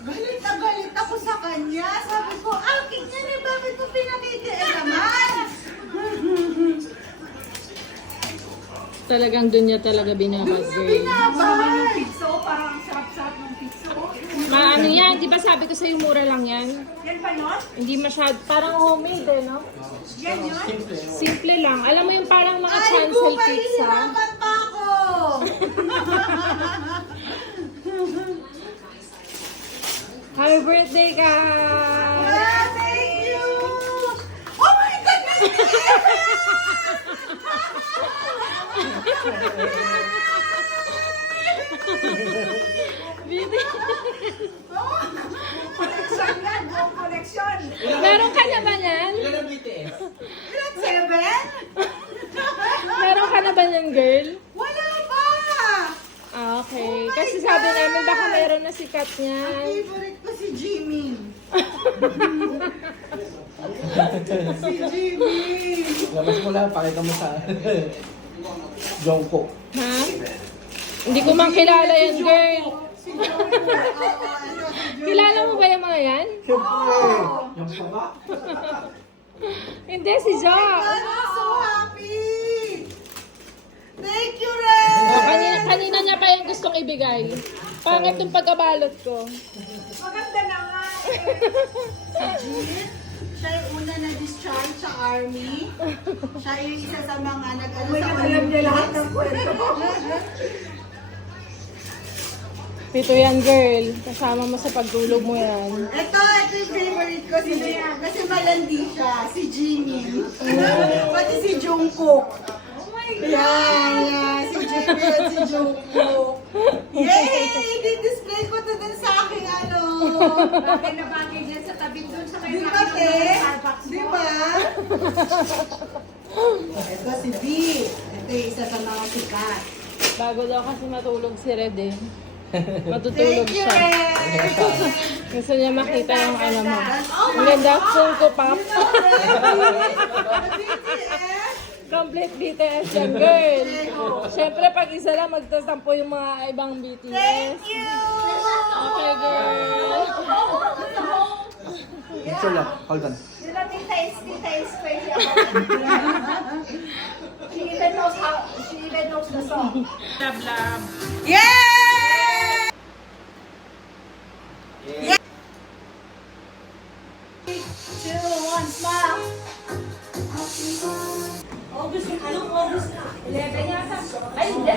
Galit na galit ako sa kanya. Sabi ko, akin yan eh, bakit mo pinakikialaman? Talagang dun niya talaga binabag, girl. Binabay! Pizza, parang ang sarap-sarap ng pizza. Ano yan? Di ba sabi ko sa'yo mura lang yan? Yan ba yun? Hindi masyad, parang homemade eh, no? Yan yun? Simple lang. Alam mo yung parang mga Ay, chancel kung pizza? mahihirapan pa ako! Happy birthday ka! Ah, thank you! Oh my God! Collection yan, buong collection. Meron ka na ba yan? Ilan ang BTS? Ilan, 7? Meron ka na ba yan, girl? Wala pa! Ah, okay. Oh my Kasi sabi God! namin baka meron na sikat Ang niyan. favorite ko si Jimmy. Si Jimmy. Labas mo lang, pakita mo sa Jungkook. Ha? Hindi ko man kilala yan, girl. Si Jungkook. Oo, ano, si Jungkook. Kilala mo ba yung mga yan? Yung panga? Hindi, si Jo. I'm so happy! Thank you, Ren! Kanina niya pa yung gustong ibigay. Pangit yung pagkabalot ko. Maganda na nga eh. Jit, siya yung una na discharge sa army. Siya yung isa sa mga nag-ano May sa alam niya lahat ng kwento. Pito yan, girl. Kasama mo sa pagtulog mo yan. Ito yung favorite ko. Si kasi malandi siya. Si Jimmy. Pati si Jungkook. Oh my God. Yeah. Si Jimmy at si Jungkook. Yay! Di-display ko to dun sa aking ano. Bagay na bagay dyan sa tabi doon sa Di kayo ba, te? Starbucks Di mo. ba? Ito si B. Ito yung isa sa mga sikat. Bago daw kasi matulog si Red eh. Matutulog Thank you, siya. Ren! Gusto niya makita yung ano mo. Ang ganda, Funko Pop. BTS? Complete BTS yan, girl. Siyempre, pag isa lang, magtasampo yung mga ibang BTS. Thank you! Okay, girl. Picture lang, hold on. Yun ang tita is special. She even knows the song. Love, love. Yay! Two, one, smile. August, anong August na? 11 yata. Ay, hindi.